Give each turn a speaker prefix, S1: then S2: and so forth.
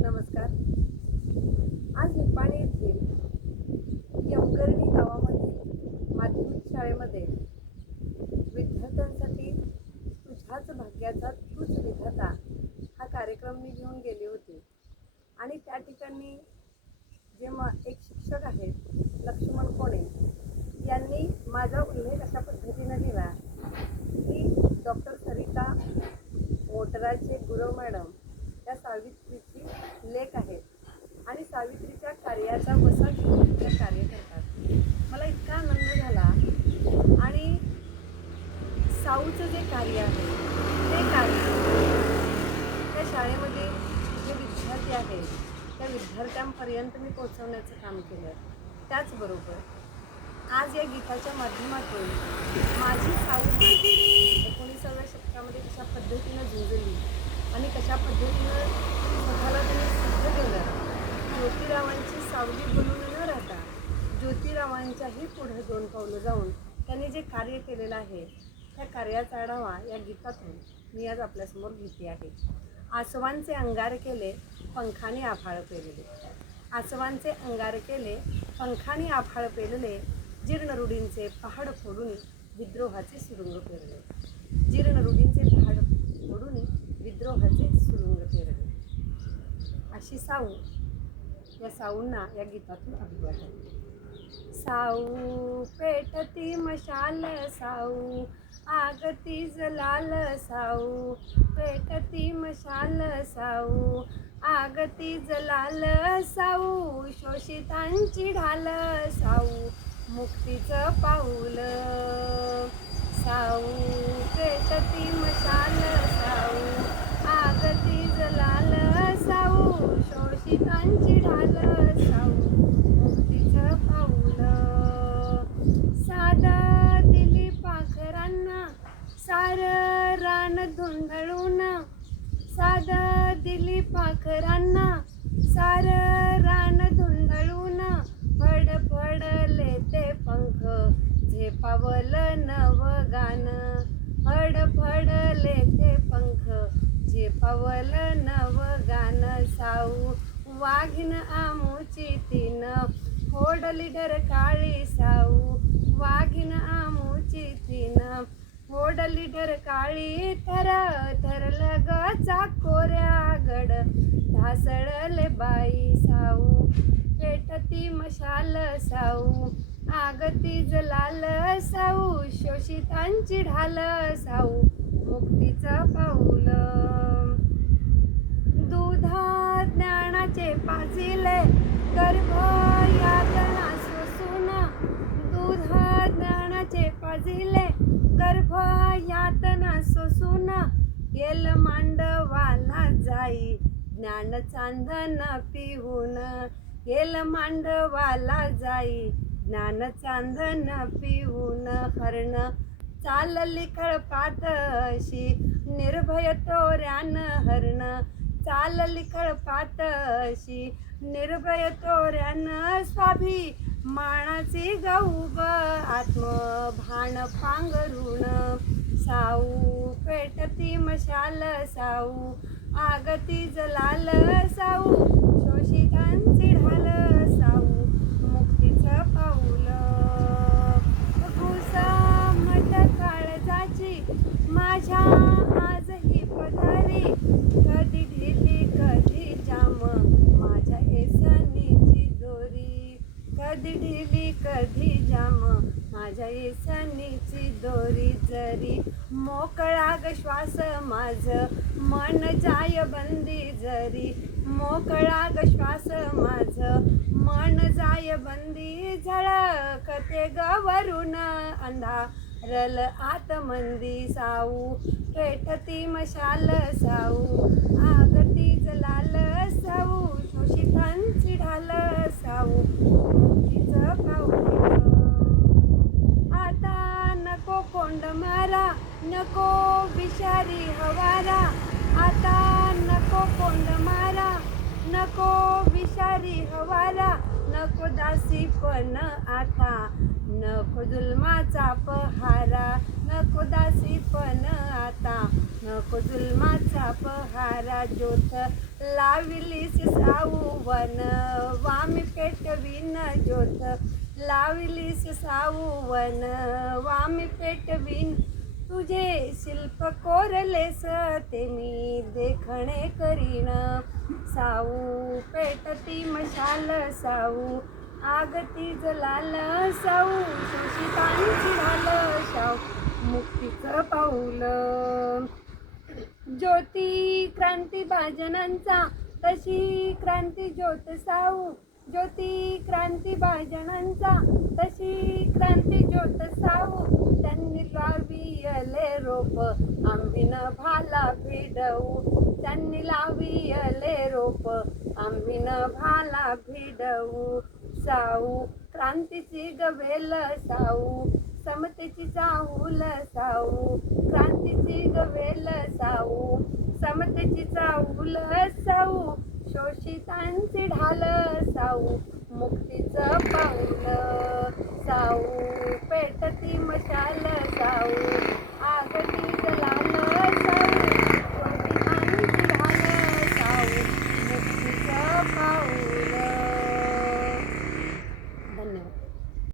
S1: नमस्कार. आज निपाणी येथील यमकर्णी गावामधील माध्यमिक शाळेमध्ये विद्यार्थ्यांसाठी तुझ्याच भाग्याचा तूच विधाता हा कार्यक्रम मी घेऊन गेले होते. आणि त्या ठिकाणी जेव्हा एक शिक्षक आहेत लक्ष्मण कोणे यांनी माझा उल्लेख अशा पद्धतीनं दिला की डॉक्टर सरिता मोटराचे गुरव मॅडम त्या सावित्रीची लेख आहेत आणि सावित्रीच्या कार्याचा वसा घेऊन त्या कार्य करतात मला इतका आनंद झाला आणि साऊचं जे कार्य आहे. ते कार्य त्या शाळेमध्ये जे विद्यार्थी आहेत त्या विद्यार्थ्यांपर्यंत मी पोहोचवण्याचं काम केलं त्याचबरोबर आज या गीताच्या माध्यमातून माझी साऊ एकोणीसाव्या शतकामध्ये कशा पद्धतीनं झुंजली आणि कशा पद्धतीनं स्वतःला त्यांनी सिद्ध केलं ज्योतिरावांची सावली बोलून न राहता ज्योतिरावांच्याही पुढे दोन पावलं जाऊन त्यांनी जे कार्य केलेलं आहे त्या कार्याचा आढावा या गीतातून मी आज आपल्यासमोर घेते आहे. आसवांचे अंगार केले पंखाने आभाळ पेरले आसवांचे अंगार केले पंखाने आभाळ पेरले जीर्ण रूढींचे पहाड फोडून विद्रोहाचे सुरुंग पेरले. जीर्ण रूढींचे पहाड फोडून विद्रोहाचे सुरुंग पेरले. अशी साऊ या साऊंना या गीतातून अभिवादन साऊ पेटती मशाल साऊ आगती जलाल साऊ फेकती मशाल साऊ. आगती जलाल साऊ शोषितांची ढाल साऊ. मुक्तीचं पाऊल साऊ फेकती मशाल साऊ. आगती जला साऊ शोषितांची ढाल साऊ मुक्तीचं पाऊल साध दिली पाखरांना सार रान धुंदळून साध दिली पाखरांना सार रान धुंदळून फड फडले ते पंख झेपावलं नव गान फड फडले ते पंख झेपावलं नव गान साऊ वाघिन आमुची तीन फोडली डर काळी साऊ वाघिन आमुची तीन ओढली डर काळी थर थरल ग चाकोऱ्या गड ढासळले बाई साऊ पेटती मशाल साऊ. आगती जलाल साऊ शोषितांची ढाल साऊ. मुक्तीचं पाऊल. दुधा ज्ञानाचे पाजिले गर्भ यातना सोसून दुधा ज्ञानाचे पाजिले गर्भ यातना सोसून केल मांडवाला जाई ज्ञान चांदन पिहून केल मांडवाला जाई ज्ञान चांदन पिहून हरण चालली खळपात अशी निर्भय तोऱ्यान हरण. चालली खळपात अशी निर्भय तोऱ्यान स्वाभी मानाची गौब आत्मभान पांघरुण साऊ पेटती मशाल साऊ आगती जलाल साऊ शोषितांची ढाल साऊ मुक्तीचं पाऊल. घुसमट काळजाची माझ्या आज पधारी कधी ढिली कधी जाम माझ्या एसनीची दोरी कधी ढिली कधी जाम. माझ्या एसनीची दोरी जरी मोकळा ग श्वास माझ. मन जाय बंदी जरी मोकळा ग श्वास माझ. मन जाय बंदी झळकते गवरून. अंधारल आतमंदी साऊ पेटती मशाल साऊ. आगती जलाल साऊ शोषितांची ढाल साऊ मुक्तीचं पाऊल आता नको कोंड मारा नको विषारी हवारा आता नको कोंड मारा नको विषारी हवारा नको दासी पण आता नको जुलमाचा पहारा नको दासी पण आता नको जुलमाचा पहारा ज्योत लाविलीस साऊवन वामी पेटवीन ज्योत लाविलीस साऊवन वामी पेटवीन तुझे शिल्प कोरलेस ते मी देखणे करीन. साऊ पेटती मशाल साऊ आगती जलाल साऊ शोषितांची झालं शाऊ मुक्तीचं पाऊल. ज्योती क्रांती भाजनांचा तशी क्रांती ज्योत साऊ ज्योती क्रांती भाजनांचा तशी क्रांती ज्योत साहू त्यांनी लावियले रोप. आंबीन भाला भिडवू त्यांनी लावियले रोप. आंबीन भाला भिडवू साऊ क्रांतीची गवेल साऊ समतेची चाहूल साऊ क्रांतीची गवेल साऊ समतेची चाहूल शोषितांचे ढाल साऊ मुक्तीचं पाऊल साऊ. पेटती मशाल साऊ